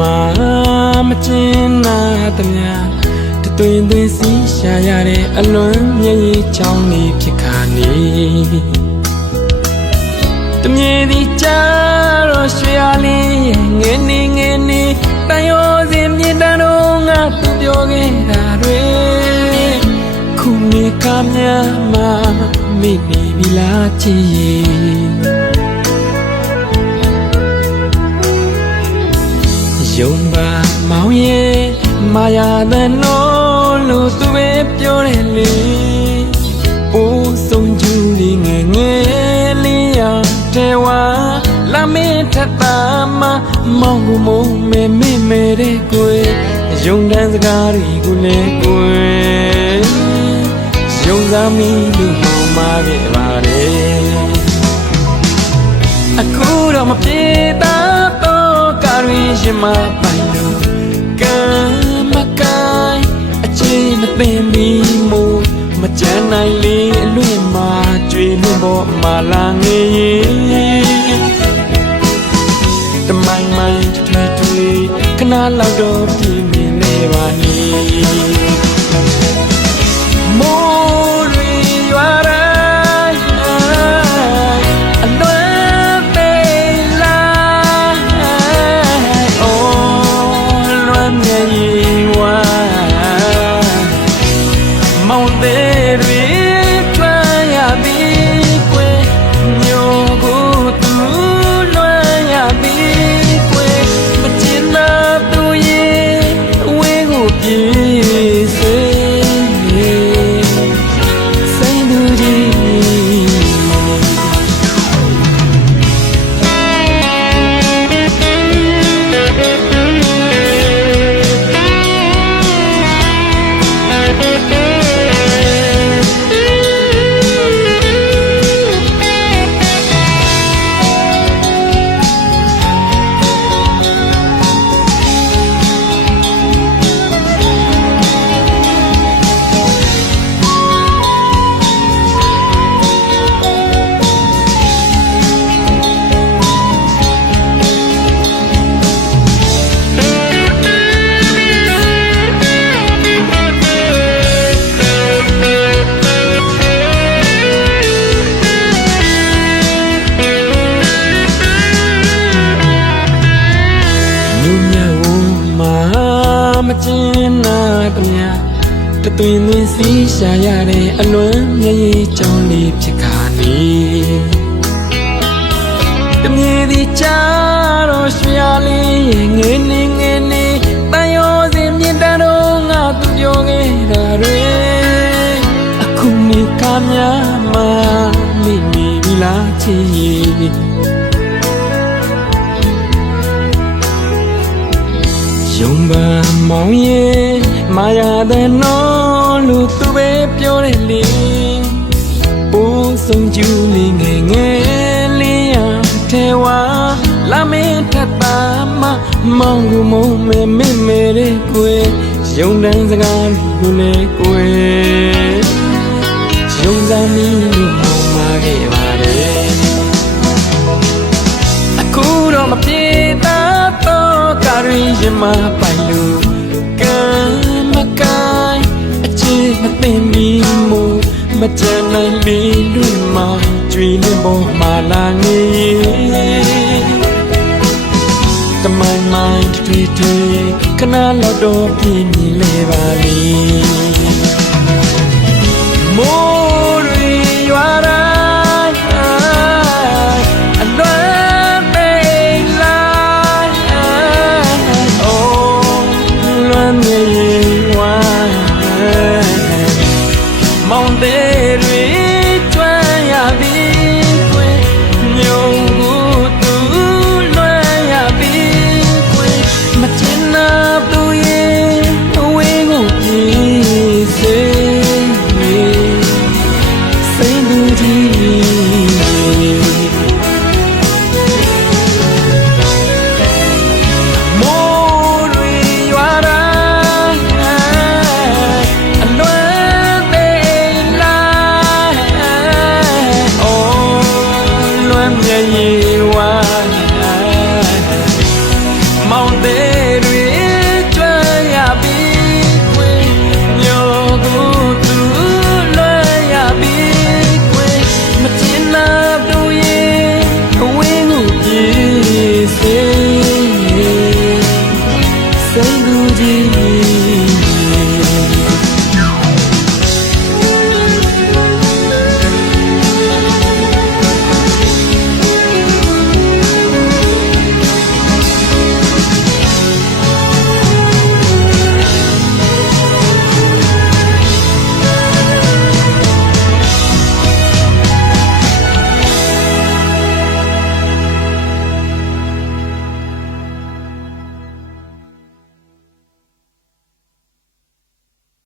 မှာမကျင်နာသမျှတသွင်သွင်စီးရှာရတဲ့အလွန်မျက်ရည်ချောင်းလေးဖြစ်ခါနေတမြေဒီကြတော့ရွှေအားလေးငယ်နေငယ်နေတန်ရောစင်မြင်တန်းတော့ငါသူပြောခဲ့တာတွေခုနေကမြမမိနေပြီလားချ ယုံပါမောင်ရဲ့မာယာတဲ့နော်လို့သူပဲပြောတယ်လေအိုးဆုံးကျူလေးငယ်ငယ်လေးရတဲ့ဝါလာမေးထတာမမောင်ကိုမုံမဲမေမဲတဲ့ကိုယ်ယုံတန်းစကားတွေကိုလည်းကိုယ်ယုံစားမိလို့မောင်မာခဲ့ပါတယ်အခုတော့မပြေတာ တော့ကာရီရှင်မပိုင်လို့ကံမကိုင်းအချိန်မသိမီမို့မကြမ်းနိုင်လေအလွင့်မှာကျွေးလွင့်ပေါ်မှာလာငေးတမိုင်းမိုင်းထွေးထွေးခဏလောက်တော့ပြည်မြင်နေပါနေ မကျင်နာတမတသွင်သွင်စီးရှာရတဲ့အလွန်မျက်ရည်ကြောင်းလေးဖြစ်ခါနေတမြေဒီချာတော့ရွှေအားလေးငယ်နေငယ်နေတန်ရောစင်မြင်တန်းတော့ငါသူပြောခဲ့တာတွေအခုနေကများမှာမိမိပြီလားချစ်ရဲ့ ယုံပါမောင်ရဲ့မာယာတဲ့နော်လို့သူပဲပြောတယ်လေပိုးဆုံးကျူလေးငယ်ငယ်လေးရထဲဝါလာမင်းထပ်တာမမောင်ကိုမုံမဲမေမဲတဲ့ကွယ်ယုံတန်းစကားကိုလည်းကွယ်ယုံစားမိလို့မောင်မာ မပိုင်လို့ကံမကိုင်းအချစ်မသိမီမို့မကြမ်းနိုင်လေလူမကျွေးလင်းပေါ်မှာလာငေးတမိုင်းမိုင်းတွေ့တွေ့ခဏလောက်တော့ပြင်းနေလေပါလေ